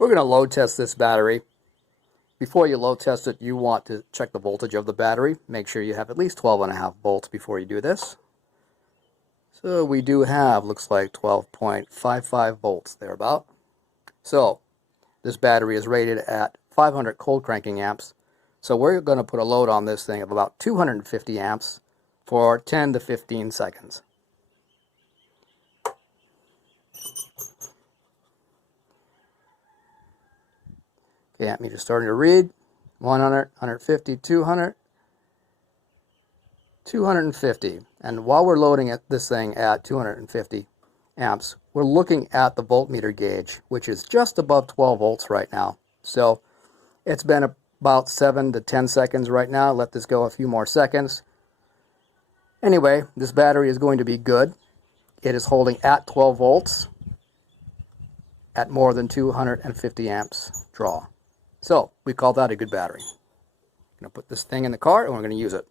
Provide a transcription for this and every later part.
We're going to load test this battery. Before you load test it, you want to check the voltage of the battery. Make sure you have at least 12.5 volts before you do this. So we do have, looks like 12.55 volts thereabout. So this battery is rated at 500 cold cranking amps. So we're going to put a load on this thing of about 250 amps for 10 to 15 seconds. Okay, ammeter starting to read. 100, 150, 200, 250. And while we're loading this thing at 250 amps, we're looking at the voltmeter gauge, which is just above 12 volts right now. So it's been about 7 to 10 seconds right now. Let this go a few more seconds. Anyway, this battery is going to be good. It is holding at 12 volts at more than 250 amps draw. So we call that a good battery. I'm going to put this thing in the car and we're going to use it.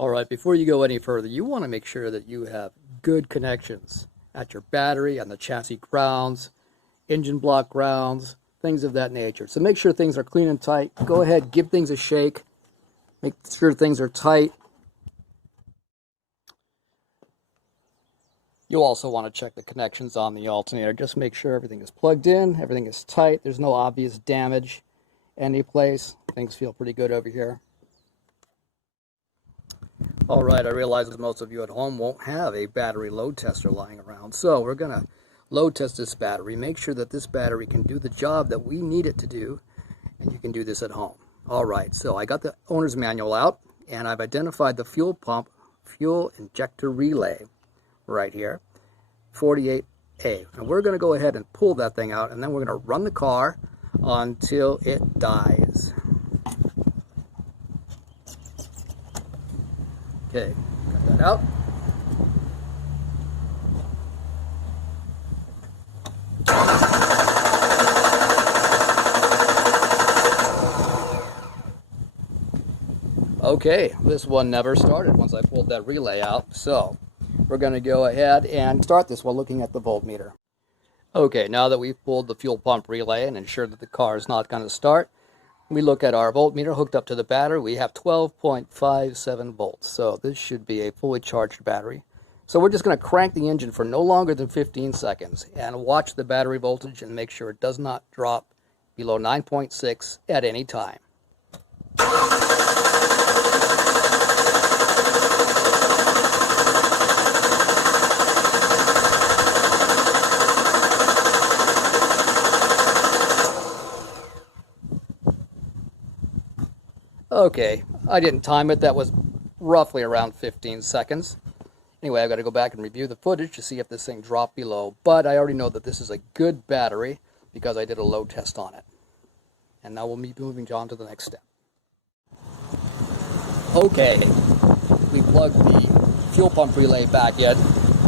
Alright, before you go any further, you want to make sure that you have good connections at your battery, on the chassis grounds, engine block grounds, things of that nature. So make sure things are clean and tight. Go ahead, give things a shake. Make sure things are tight. You'll also want to check the connections on the alternator. Just make sure everything is plugged in, everything is tight, there's no obvious damage any place. Things feel pretty good over here. Alright, I realize that most of you at home won't have a battery load tester lying around. So we're going to load test this battery, make sure that this battery can do the job that we need it to do, and you can do this at home. Alright, so I got the owner's manual out, and I've identified the fuel pump fuel injector relay right here, 48A. And we're going to go ahead and pull that thing out, and then we're going to run the car until it dies. Okay, got that out. Okay, this one never started once I pulled that relay out, so we're going to go ahead and start this while looking at the voltmeter. Okay, now that we've pulled the fuel pump relay and ensured that the car is not going to start, we look at our voltmeter hooked up to the battery. We have 12.57 volts, so this should be a fully charged battery. So we're just going to crank the engine for no longer than 15 seconds and watch the battery voltage and make sure it does not drop below 9.6 at any time. Okay, I didn't time it. That was roughly around 15 seconds. Anyway, I've got to go back and review the footage to see if this thing dropped below. But I already know that this is a good battery because I did a load test on it. And now we'll be moving on to the next step. Okay, we plugged the fuel pump relay back in,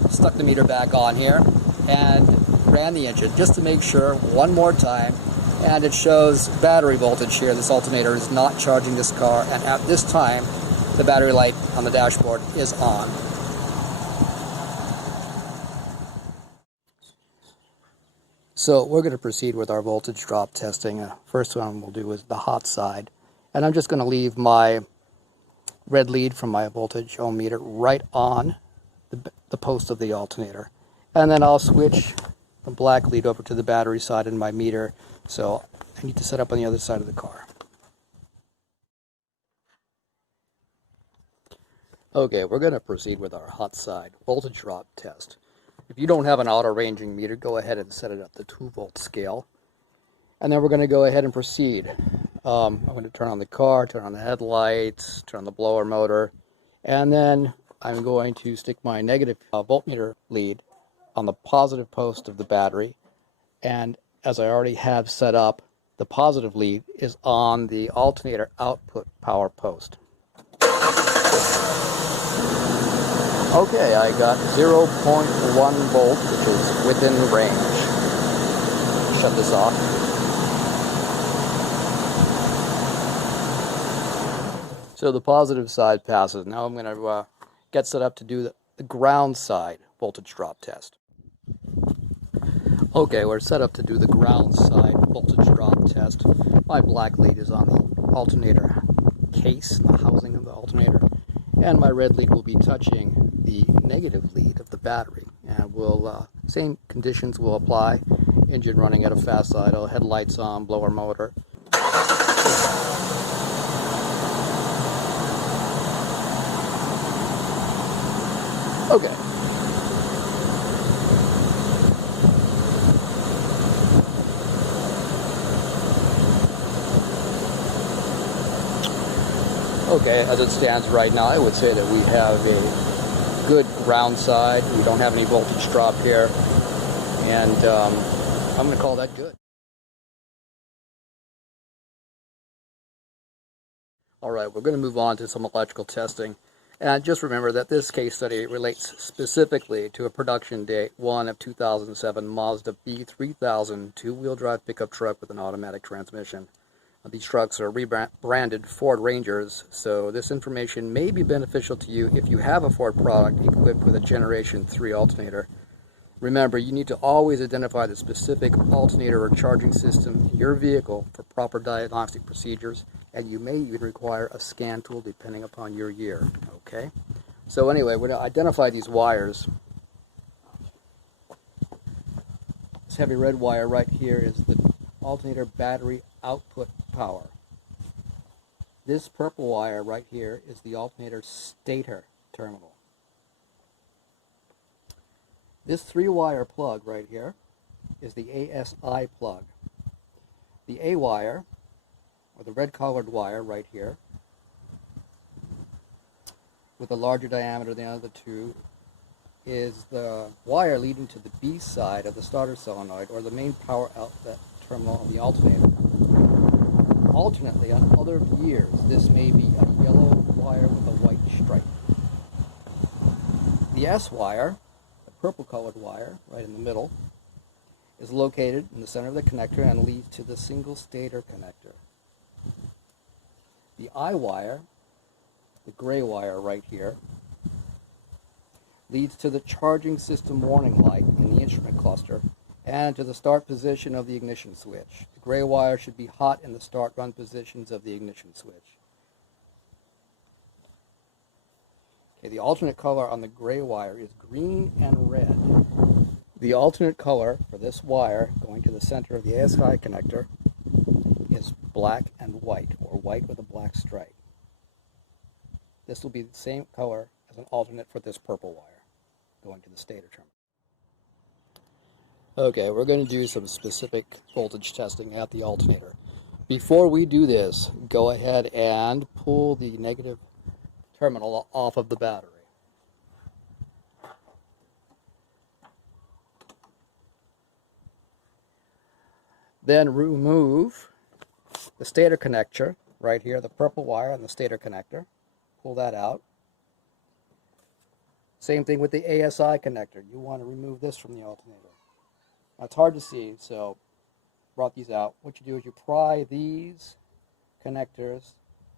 stuck the meter back on here, and ran the engine just to make sure one more time. And it shows battery voltage here. This alternator is not charging this car, and at this time the battery light on the dashboard is on. So we're going to proceed with our voltage drop testing. First one we'll do is the hot side, and I'm just going to leave my red lead from my voltage ohmmeter right on the post of the alternator, and then I'll switch the black lead over to the battery side in my meter. So I need to set up on the other side of the car. Okay, we're going to proceed with our hot side voltage drop test. If you don't have an auto ranging meter, go ahead and set it up to 2-volt scale. And then we're going to go ahead and proceed. I'm going to turn on the car, turn on the headlights, turn on the blower motor, and then I'm going to stick my negative voltmeter lead on the positive post of the battery, and as I already have set up, the positive lead is on the alternator output power post. Okay, I got 0.1 volt, which is within range. Shut this off. So the positive side passes. Now I'm going to get set up to do the ground side voltage drop test. Okay, we're set up to do the ground side voltage drop test. My black lead is on the alternator case, the housing of the alternator, and my red lead will be touching the negative lead of the battery. And same conditions will apply. Engine running at a fast idle, headlights on, blower motor. Okay. Okay, as it stands right now, I would say that we have a good ground side. We don't have any voltage drop here, and I'm going to call that good. All right, we're going to move on to some electrical testing. And just remember that this case study relates specifically to a production date 1 of 2007 Mazda B3000 two-wheel drive pickup truck with an automatic transmission. These trucks are rebranded Ford Rangers, so this information may be beneficial to you if you have a Ford product equipped with a Generation 3 alternator. Remember, you need to always identify the specific alternator or charging system in your vehicle for proper diagnostic procedures, and you may even require a scan tool depending upon your year. Okay? So anyway, we're going to identify these wires. This heavy red wire right here is the alternator battery output power. This purple wire right here is the alternator stator terminal. This 3-wire plug right here is the ASI plug. The A wire, or the red colored wire right here, with a larger diameter than the other two, is the wire leading to the B side of the starter solenoid, or the main power outlet terminal of the alternator. Alternately, on other years, this may be a yellow wire with a white stripe. The S wire, the purple colored wire right in the middle, is located in the center of the connector and leads to the single stator connector. The I wire, the gray wire right here, leads to the charging system warning light in the instrument cluster and to the start position of the ignition switch. The gray wire should be hot in the start run positions of the ignition switch. Okay, the alternate color on the gray wire is green and red. The alternate color for this wire going to the center of the ASI connector is black and white, or white with a black stripe. This will be the same color as an alternate for this purple wire going to the stator terminal. Okay, we're going to do some specific voltage testing at the alternator. Before we do this, go ahead and pull the negative terminal off of the battery. Then remove the stator connector right here, the purple wire on the stator connector. Pull that out. Same thing with the ASI connector. You want to remove this from the alternator. Now, it's hard to see, so brought these out. What you do is you pry these connectors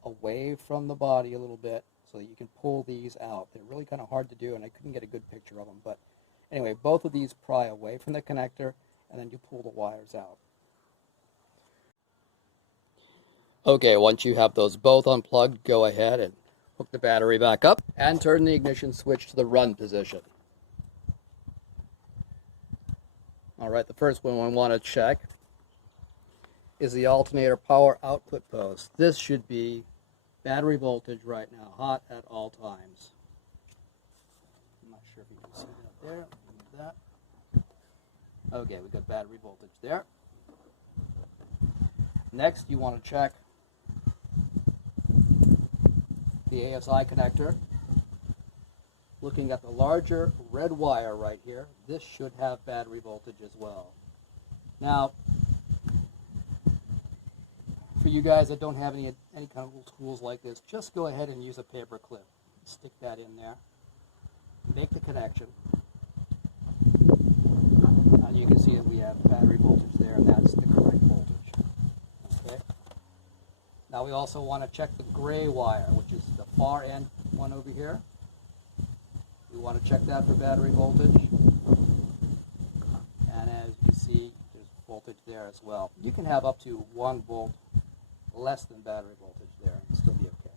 away from the body a little bit so that you can pull these out. They're really kind of hard to do, and I couldn't get a good picture of them. But anyway, both of these pry away from the connector, and then you pull the wires out. Okay, once you have those both unplugged, go ahead and hook the battery back up and turn the ignition switch to the run position. All right, the first one we want to check is the alternator power output post. This should be battery voltage right now, hot at all times. I'm not sure if you can see that there. Remove that. Okay, we got battery voltage there. Next, you want to check the ASI connector. Looking at the larger red wire right here, this should have battery voltage as well. Now, for you guys that don't have any kind of little tools like this, just go ahead and use a paper clip. Stick that in there. Make the connection. And you can see that we have battery voltage there, and that's the correct voltage. Okay. Now we also want to check the gray wire, which is the far end one over here. We want to check that for battery voltage. And as you can see, there as well. You can have up to 1 volt less than battery voltage there and still be okay.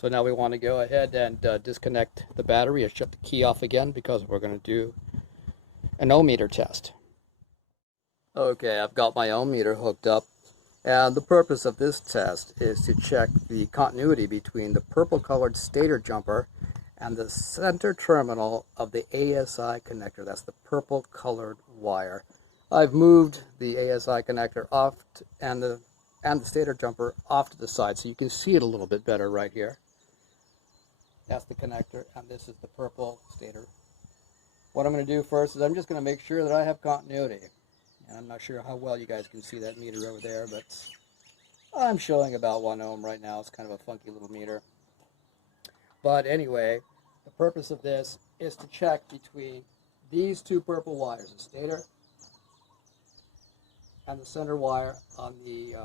So now we want to go ahead and disconnect the battery and shut the key off again because we're going to do an ohmmeter test. Okay, I've got my ohmmeter hooked up, and the purpose of this test is to check the continuity between the purple colored stator jumper and the center terminal of the ASI connector. That's the purple colored wire. I've moved the ASI connector off and the stator jumper off to the side so you can see it a little bit better right here. That's the connector, and this is the purple stator. What I'm going to do first is I'm just going to make sure that I have continuity. And I'm not sure how well you guys can see that meter over there, but I'm showing about 1 ohm right now. It's kind of a funky little meter. But anyway, the purpose of this is to check between these 2 purple wires, the stator and the center wire on the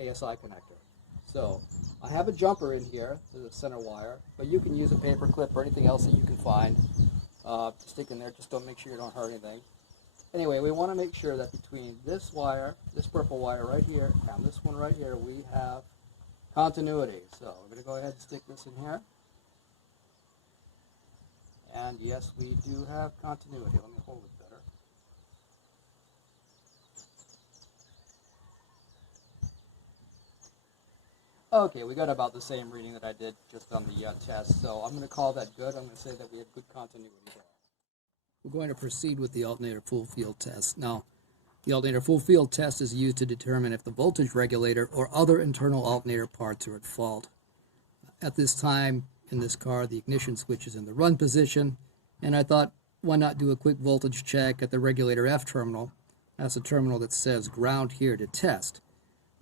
ASI connector. So I have a jumper in here to the center wire, but you can use a paper clip or anything else that you can find to stick in there. Just don't make sure you don't hurt anything. Anyway, we want to make sure that between this wire, this purple wire right here, and this one right here, we have continuity. So we're going to go ahead and stick this in here. And yes, we do have continuity. Let me hold it better. Okay, we got about the same reading that I did just on the test, so I'm going to call that good. I'm going to say that we have good continuity there. We're going to proceed with the alternator full field test. Now, the alternator full field test is used to determine if the voltage regulator or other internal alternator parts are at fault. At this time in this car, the ignition switch is in the run position, and I thought, why not do a quick voltage check at the regulator F terminal? That's a terminal that says ground here to test.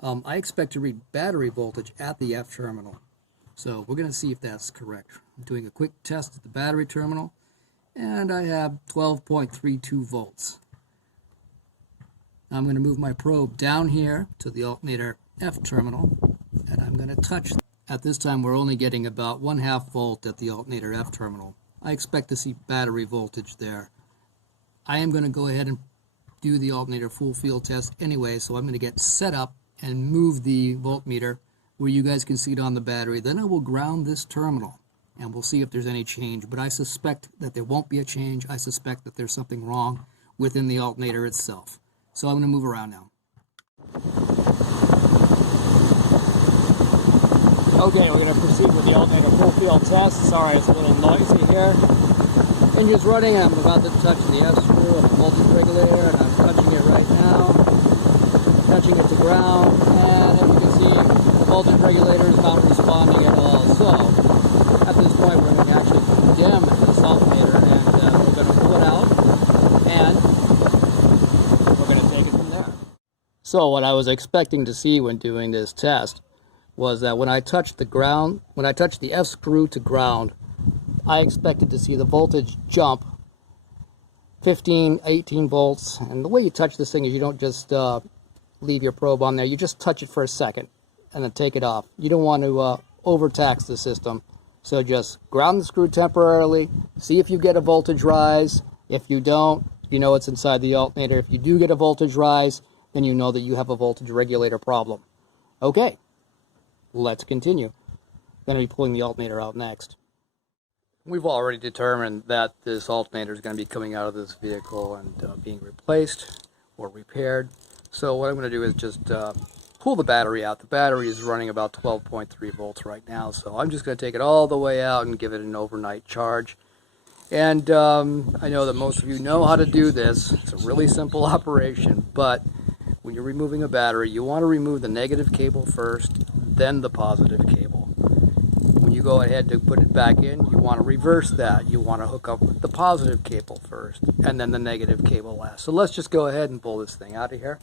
I expect to read battery voltage at the F terminal, so we're going to see if that's correct. I'm doing a quick test at the battery terminal, and I have 12.32 volts. I'm going to move my probe down here to the alternator F terminal, and I'm going to touch. At this time, we're only getting about 1/2 volt at the alternator F terminal. I expect to see battery voltage there. I am going to go ahead and do the alternator full field test anyway, so I'm going to get set up and move the voltmeter where you guys can see it on the battery. Then I will ground this terminal, and we'll see if there's any change. But I suspect that there won't be a change. I suspect that there's something wrong within the alternator itself. So I'm going to move around now. Okay, we're going to proceed with the alternator full field test. Sorry, it's a little noisy here. Engine's running, and I'm about to touch the F screw of the voltage regulator, and I'm touching it right now. Touching it to ground, and as you can see, the voltage regulator is not responding at all. So, at this point, we're going to actually dim this alternator, and we're going to pull it out, and we're going to take it from there. So, what I was expecting to see when doing this test was that when I touched the ground, when I touched the F screw to ground, I expected to see the voltage jump 15, 18 volts. And the way you touch this thing is you don't just leave your probe on there. You just touch it for a second and then take it off. You don't want to overtax the system. So just ground the screw temporarily, see if you get a voltage rise. If you don't, you know it's inside the alternator. If you do get a voltage rise, then you know that you have a voltage regulator problem. Okay, let's continue. I'm going to be pulling the alternator out next. We've already determined that this alternator is going to be coming out of this vehicle and being replaced or repaired. So what I'm going to do is just pull the battery out. The battery is running about 12.3 volts right now, so I'm just going to take it all the way out and give it an overnight charge. And I know that most of you know how to do this. It's a really simple operation, but when you're removing a battery, you want to remove the negative cable first, then the positive cable. When you go ahead to put it back in, you want to reverse that. You want to hook up the positive cable first, and then the negative cable last. So let's just go ahead and pull this thing out of here.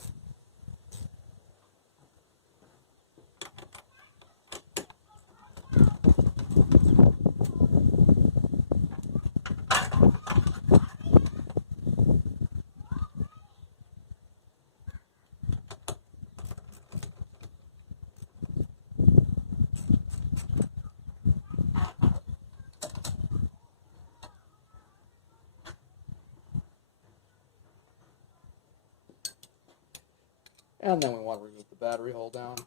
And then we want to remove the battery hold down.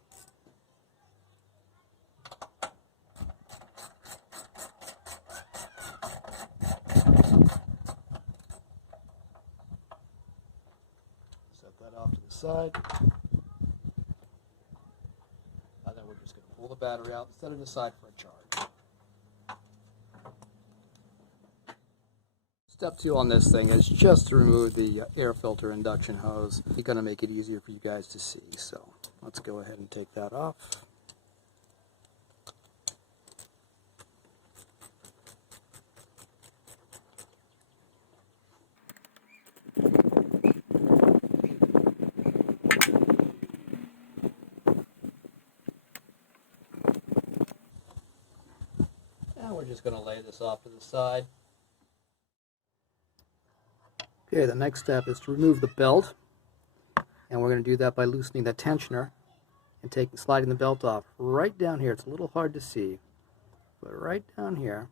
Set that off to the side. And then we're just going to pull the battery out and set it aside for a charge. Step 2 on this thing is just to remove the air filter induction hose. It's going to make it easier for you guys to see. So let's go ahead and take that off. And we're just going to lay this off to the side. Okay, the next step is to remove the belt, and we're going to do that by loosening the tensioner and sliding the belt off right down here. It's a little hard to see, but right down here,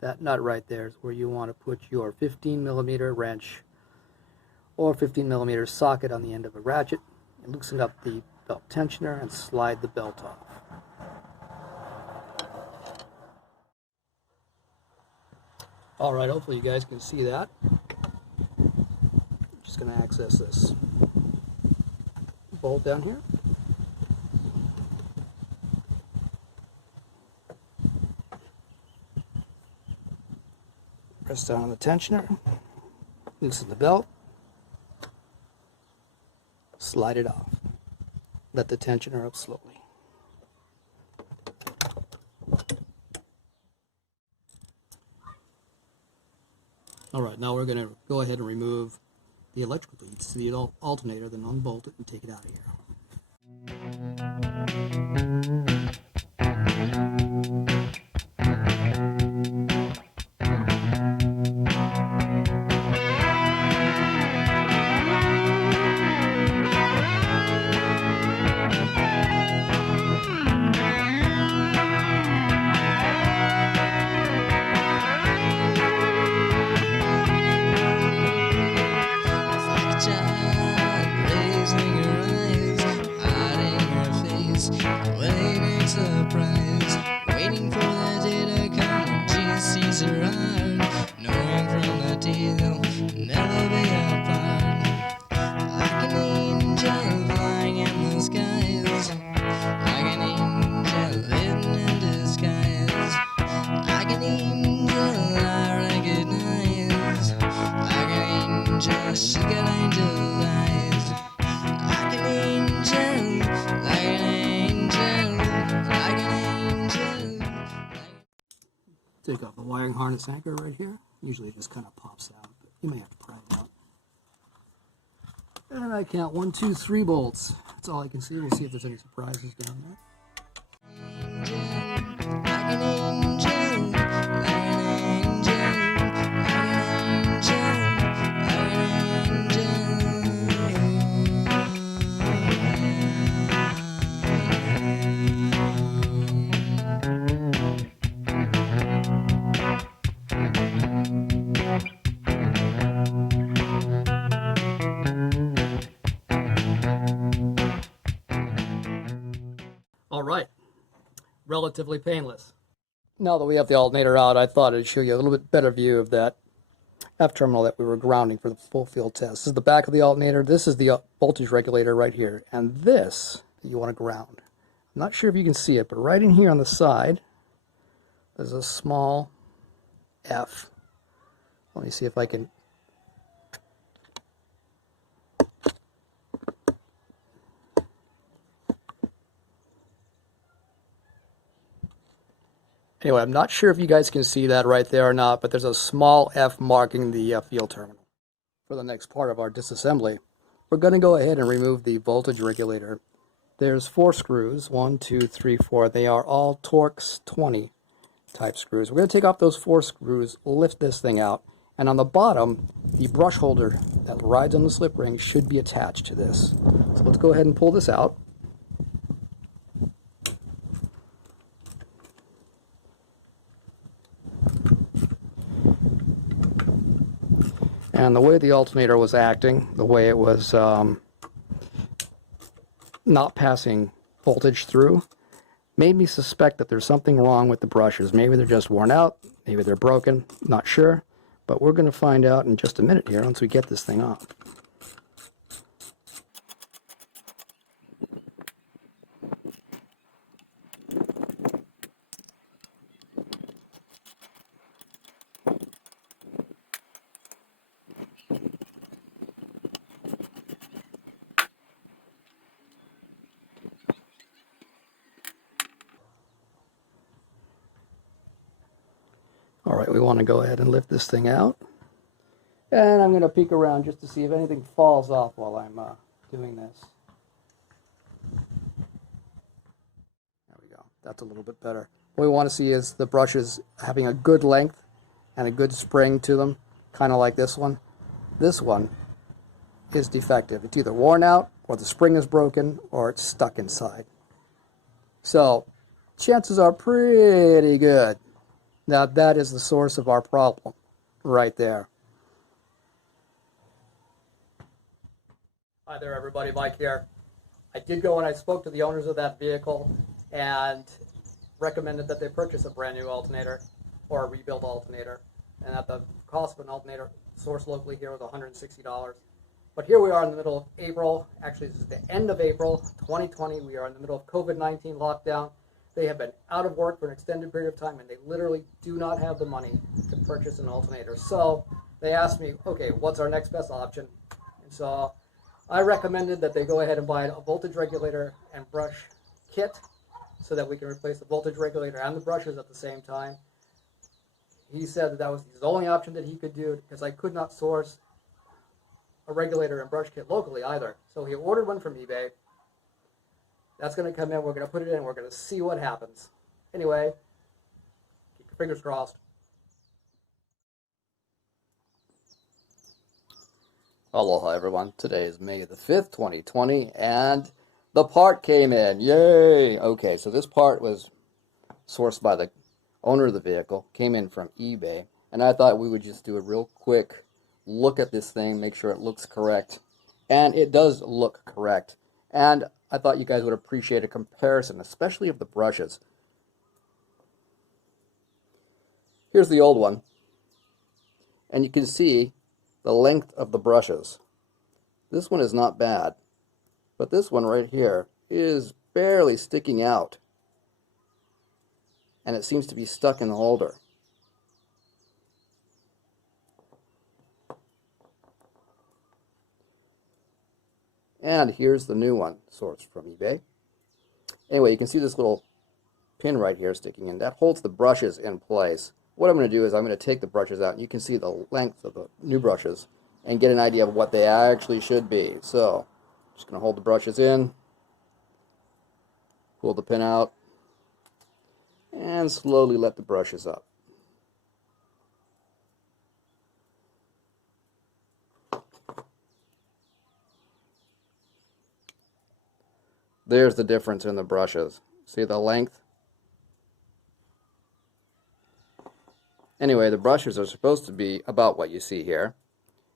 that nut right there is where you want to put your 15mm wrench or 15mm socket on the end of a ratchet, and loosen up the belt tensioner and slide the belt off. Alright, hopefully you guys can see that. Just going to access this bolt down here. Press down on the tensioner, loosen the belt, slide it off. Let the tensioner up slowly. Alright, now we're going to go ahead and remove the electrical leads to the alternator, then unbolt it and take it out of here. Take off the wiring harness anchor right here. Usually it just kind of pops out, but you may have to pry it out. And I count 1, 2, 3 bolts. That's all I can see. We'll see if there's any surprises down there. Alright, relatively painless. Now that we have the alternator out, I thought I'd show you a little bit better view of that F terminal that we were grounding for the full field test. This is the back of the alternator, this is the voltage regulator right here, and this you want to ground. I'm not sure if you can see it, but right in here on the side, there's a small F. Let me see if I can... Anyway, I'm not sure if you guys can see that right there or not, but there's a small F marking the field terminal. For the next part of our disassembly, we're going to go ahead and remove the voltage regulator. There's 4 screws, 1, 2, 3, 4. They are all Torx 20 type screws. We're going to take off those 4 screws, lift this thing out, and on the bottom, the brush holder that rides on the slip ring should be attached to this. So let's go ahead and pull this out. And the way the alternator was acting, the way it was not passing voltage through, made me suspect that there's something wrong with the brushes. Maybe they're just worn out, maybe they're broken, not sure. But we're going to find out in just a minute here once we get this thing off. All right, we want to go ahead and lift this thing out. And I'm going to peek around just to see if anything falls off while I'm doing this. There we go. That's a little bit better. What we want to see is the brushes having a good length and a good spring to them, kind of like this one. This one is defective. It's either worn out, or the spring is broken, or it's stuck inside. So, chances are pretty good that that is the source of our problem right there. Hi there everybody, Mike here. I did go and I spoke to the owners of that vehicle and recommended that they purchase a brand new alternator or a rebuilt alternator, and that the cost of an alternator sourced locally here was $160. But here we are in the middle of April. Actually, this is the end of April 2020. We are in the middle of COVID-19 lockdown. They have been out of work for an extended period of time, and they literally do not have the money to purchase an alternator. So they asked me, okay, what's our next best option? And so I recommended that they go ahead and buy a voltage regulator and brush kit so that we can replace the voltage regulator and the brushes at the same time. He said that that was his only option that he could do because I could not source a regulator and brush kit locally either. So he ordered one from eBay. That's going to come in, we're going to put it in, we're going to see what happens. Anyway, keep your fingers crossed. Aloha everyone, today is May the 5th, 2020, and the part came in, yay! Okay, so this part was sourced by the owner of the vehicle, came in from eBay, and I thought we would just do a real quick look at this thing, make sure it looks correct, and it does look correct. And I thought you guys would appreciate a comparison, especially of the brushes. Here's the old one, and you can see the length of the brushes. This one is not bad, but this one right here is barely sticking out, and it seems to be stuck in the holder. And here's the new one, sourced from eBay. Anyway, you can see this little pin right here sticking in. That holds the brushes in place. What I'm going to do is I'm going to take the brushes out, and you can see the length of the new brushes and get an idea of what they actually should be. So, I'm just going to hold the brushes in, pull the pin out, and slowly let the brushes up. There's the difference in the brushes. See the length? Anyway, the brushes are supposed to be about what you see here,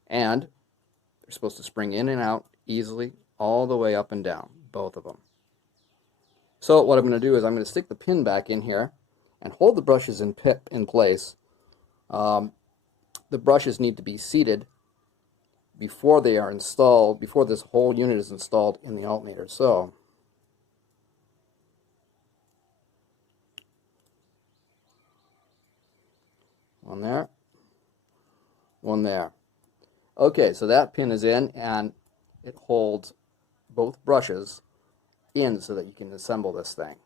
and they're supposed to spring in and out easily all the way up and down, both of them. So what I'm going to do is I'm going to stick the pin back in here and hold the brushes in place. The brushes need to be seated before they are installed, before this whole unit is installed in the alternator. So one there, one there. Okay, so that pin is in, and it holds both brushes in so that you can assemble this thing.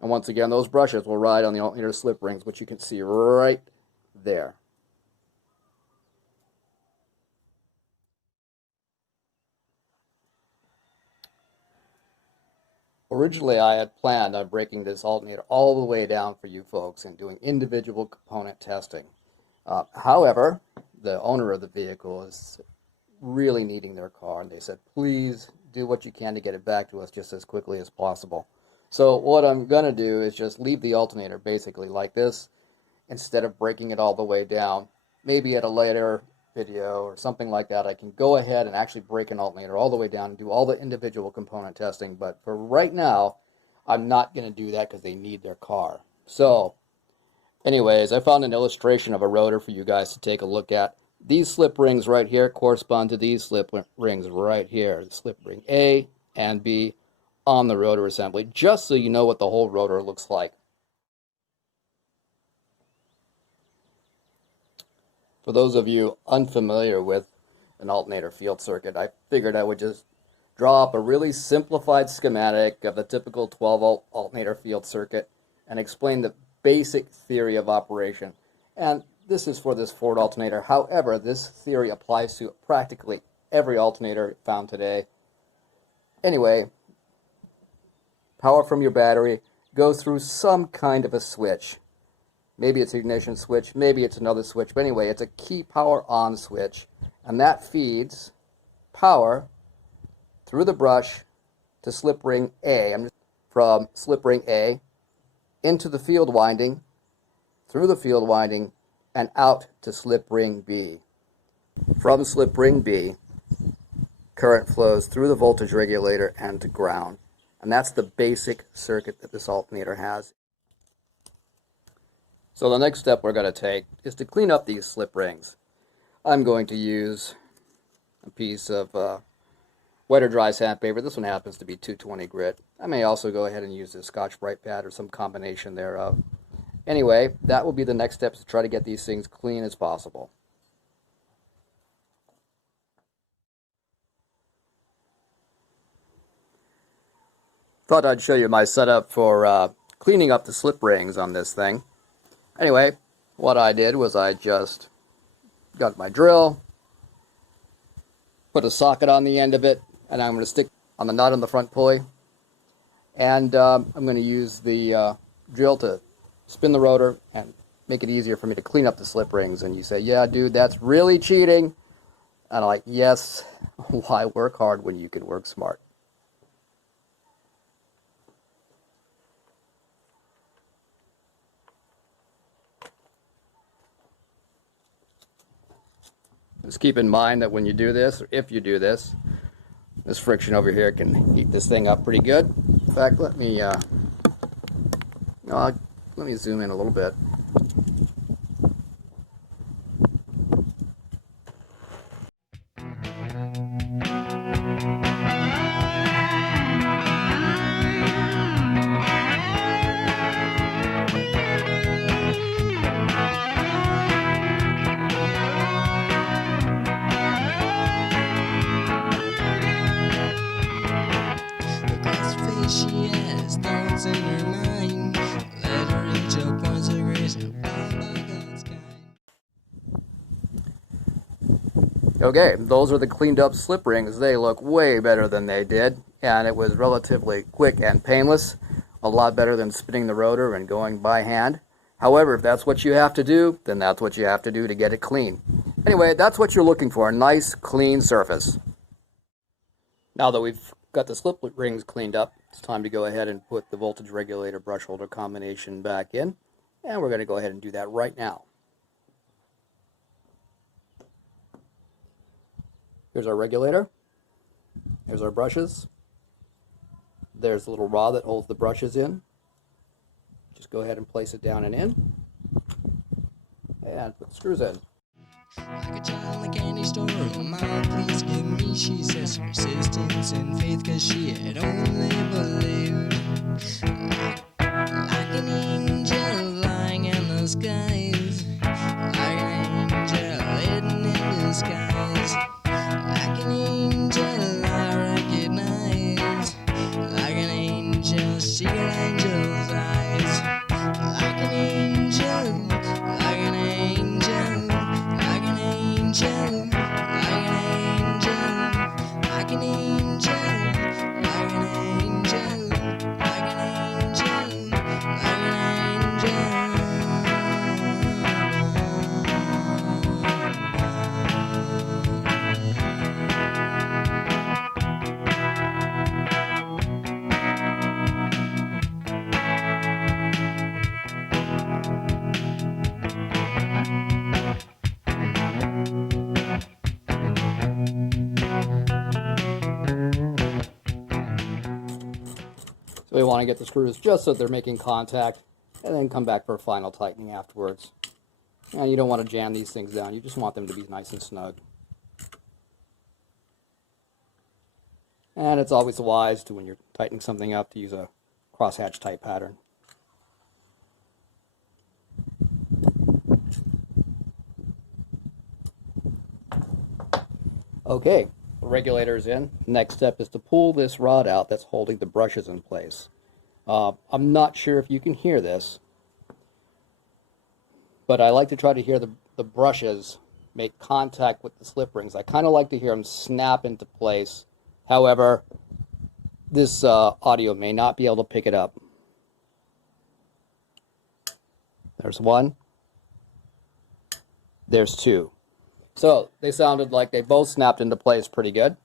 And once again, those brushes will ride on the alternator slip rings, which you can see right there. Originally, I had planned on breaking this alternator all the way down for you folks and doing individual component testing. However, the owner of the vehicle is really needing their car, and they said, please do what you can to get it back to us just as quickly as possible. So what I'm going to do is just leave the alternator basically like this instead of breaking it all the way down. Maybe at a later video or something like that, I can go ahead and actually break an alternator all the way down and do all the individual component testing. But for right now, I'm not going to do that because they need their car. So anyways, I found an illustration of a rotor for you guys to take a look at. These slip rings right here correspond to these slip rings right here. The slip ring A and B on the rotor assembly, just so you know what the whole rotor looks like. For those of you unfamiliar with an alternator field circuit, I figured I would just draw up a really simplified schematic of the typical 12-volt alternator field circuit and explain the basic theory of operation. And this is for this Ford alternator. However, this theory applies to practically every alternator found today. Anyway, power from your battery goes through some kind of a switch. Maybe it's an ignition switch, maybe it's another switch, but anyway, it's a key power on switch, and that feeds power through the brush to slip ring A. From slip ring A into the field winding, through the field winding, and out to slip ring B. From slip ring B, current flows through the voltage regulator and to ground. And that's the basic circuit that this alternator has. So the next step we're going to take is to clean up these slip rings. I'm going to use a piece of wet or dry sandpaper. This one happens to be 220 grit. I may also go ahead and use a Scotch-Brite pad or some combination thereof. Anyway, that will be the next steps to try to get these things clean as possible. Thought I'd show you my setup for cleaning up the slip rings on this thing. Anyway, what I did was I just got my drill, put a socket on the end of it, and I'm going to stick on the nut on the front pulley. And I'm going to use the drill to spin the rotor and make it easier for me to clean up the slip rings. And you say, yeah, dude, that's really cheating. And I'm like, yes, why work hard when you can work smart? Just keep in mind that when you do this, or if you do this, this friction over here can heat this thing up pretty good. In fact, let me zoom in a little bit. Okay, those are the cleaned up slip rings. They look way better than they did, and it was relatively quick and painless. A lot better than spinning the rotor and going by hand. However, if that's what you have to do, then that's what you have to do to get it clean. Anyway, that's what you're looking for, a nice, clean surface. Now that we've got the slip rings cleaned up, it's time to go ahead and put the voltage regulator brush holder combination back in, and we're going to go ahead and do that right now. Here's our regulator. Here's our brushes. There's the little rod that holds the brushes in. Just go ahead and place it down and in. And put the screws in. Like a child in a candy store, Mama, please give me, she says, persistence and faith, cause she had only believed. Like an angel lying in the skies, like an angel hidden in disguise, like an angel I recognize, like an angel, secret angel's eyes, like an angel, like an angel, like an angel, like an angel, like an angel, like an angel, So you want to get the screws just so they're making contact, and then come back for a final tightening afterwards. And you don't want to jam these things down, you just want them to be nice and snug. And it's always wise to, when you're tightening something up, to use a crosshatch type pattern. Okay, the regulator is in. Next step is to pull this rod out that's holding the brushes in place. I'm not sure if you can hear this, but I like to try to hear the brushes make contact with the slip rings. I kind of like to hear them snap into place. However, this audio may not be able to pick it up. There's one. There's two. So they sounded like they both snapped into place pretty good.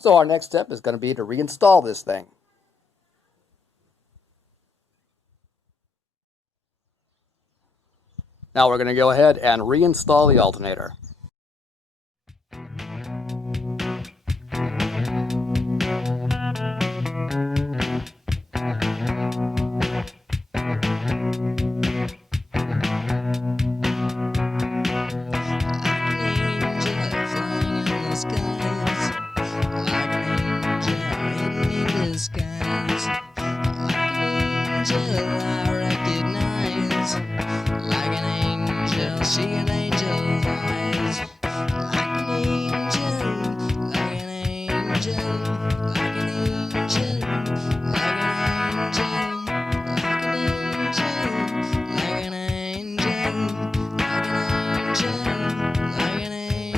So our next step is going to be to reinstall this thing. Now we're going to go ahead and reinstall the alternator. She an angel's eyes, like an angel, like an angel, like an angel, like an angel, like an angel, like an angel, like an angel, like an angel.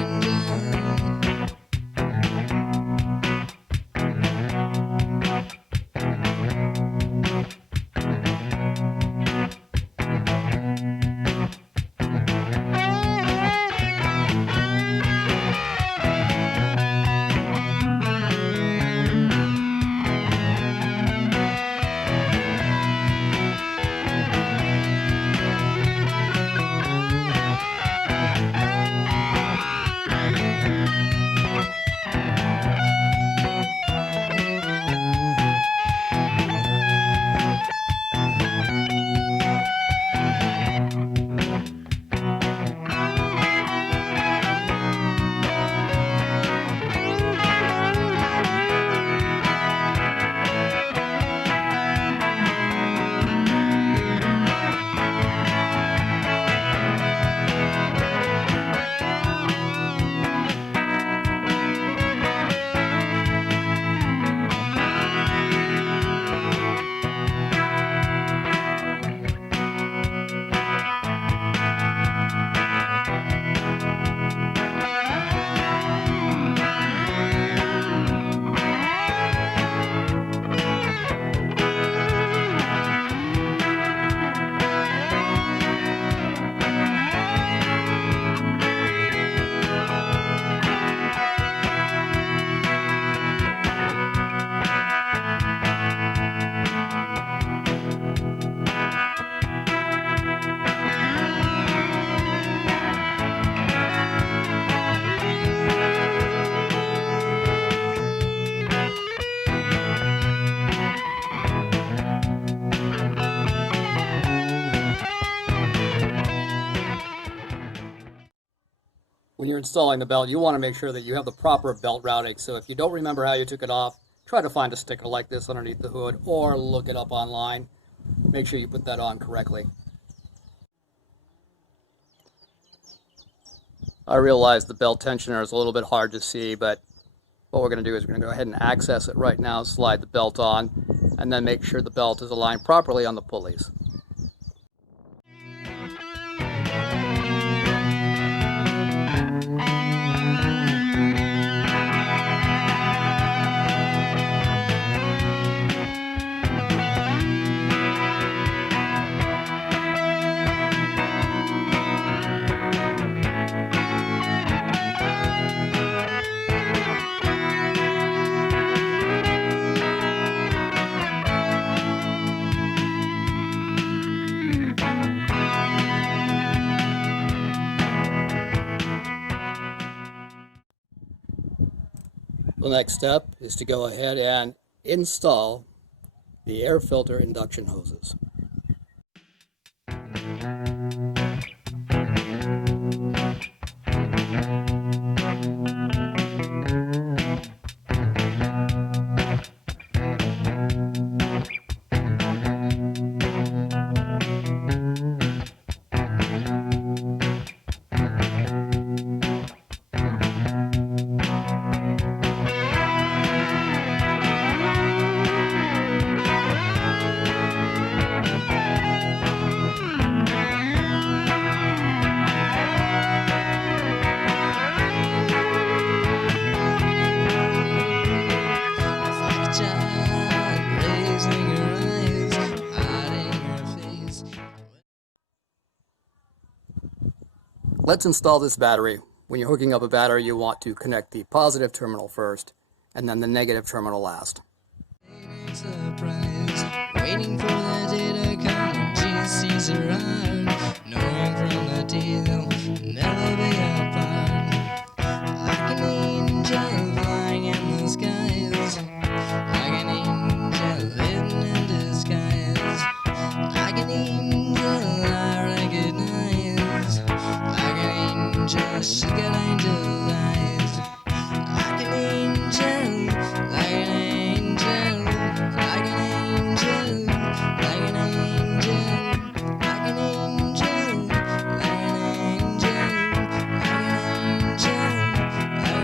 When you're installing the belt, you want to make sure that you have the proper belt routing. So if you don't remember how you took it off, try to find a sticker like this underneath the hood or look it up online. Make sure you put that on correctly. I realize the belt tensioner is a little bit hard to see, but what we're going to do is we're going to go ahead and access it right now, slide the belt on, and then make sure the belt is aligned properly on the pulleys. The next step is to go ahead and install the air filter induction hoses. Let's install this battery. When you're hooking up a battery, you want to connect the positive terminal first, and then the negative terminal last. Surprise, waiting for the day to come when GSCs arrive, knowing from the day they'll never be apart. Like an angel flying in the skies, like an angel living in disguise, like an angel I recognize, like an angel, she got angel eyes, like an angel, like an angel, like an angel, like an angel, like an angel, like an angel, like an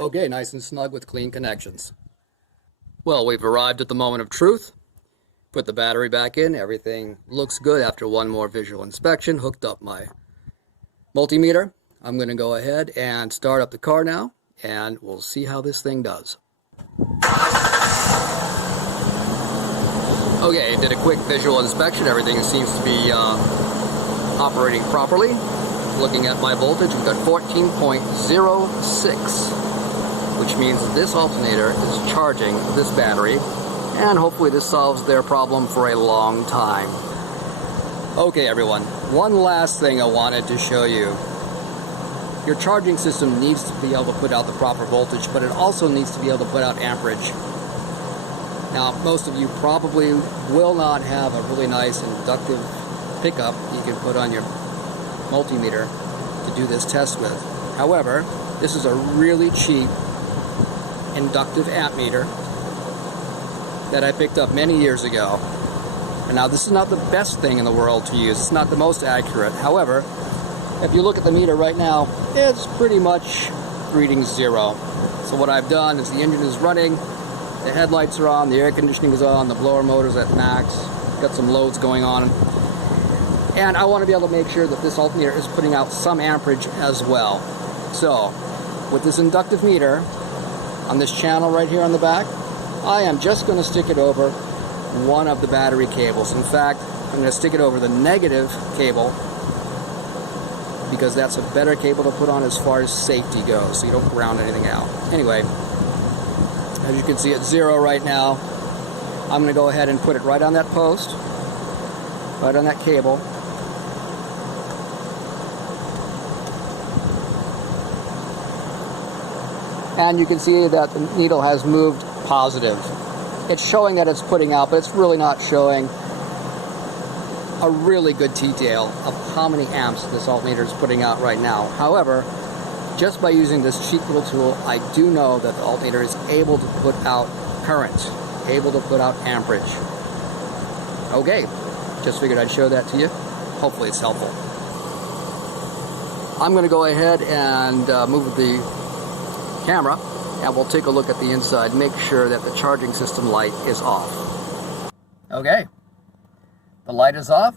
Okay, nice and snug with clean connections. Well, we've arrived at the moment of truth. Put the battery back in. Everything looks good after one more visual inspection. Hooked up my multimeter. I'm going to go ahead and start up the car now, and we'll see how this thing does. Okay, did a quick visual inspection. Everything seems to be operating properly. Looking at my voltage, we've got 14.06. which means this alternator is charging this battery, and hopefully this solves their problem for a long time. Okay everyone, one last thing I wanted to show you. Your charging system needs to be able to put out the proper voltage, but it also needs to be able to put out amperage. Now, most of you probably will not have a really nice inductive pickup you can put on your multimeter to do this test with. However, this is a really cheap inductive amp meter that I picked up many years ago. And now this is not the best thing in the world to use. It's not the most accurate. However, if you look at the meter right now, it's pretty much reading 0. So what I've done is the engine is running, the headlights are on, the air conditioning is on, the blower motor's at max, got some loads going on. And I want to be able to make sure that this alternator is putting out some amperage as well. So, with this inductive meter, on this channel right here on the back, I am just going to stick it over one of the battery cables. In fact, I'm going to stick it over the negative cable because that's a better cable to put on as far as safety goes, so you don't ground anything out. Anyway, as you can see it's 0 right now. I'm going to go ahead and put it right on that post, right on that cable. And you can see that the needle has moved positive. It's showing that it's putting out, but it's really not showing a really good detail of how many amps this alternator is putting out right now. However, just by using this cheap little tool, I do know that the alternator is able to put out current, able to put out amperage. Okay, just figured I'd show that to you. Hopefully it's helpful. I'm going to go ahead and move the camera, and we'll take a look at the inside, make sure that the charging system light is off. Okay, the light is off.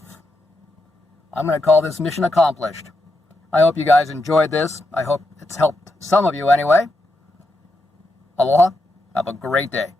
I'm going to call this mission accomplished. I hope you guys enjoyed this. I hope it's helped some of you anyway. Aloha, have a great day.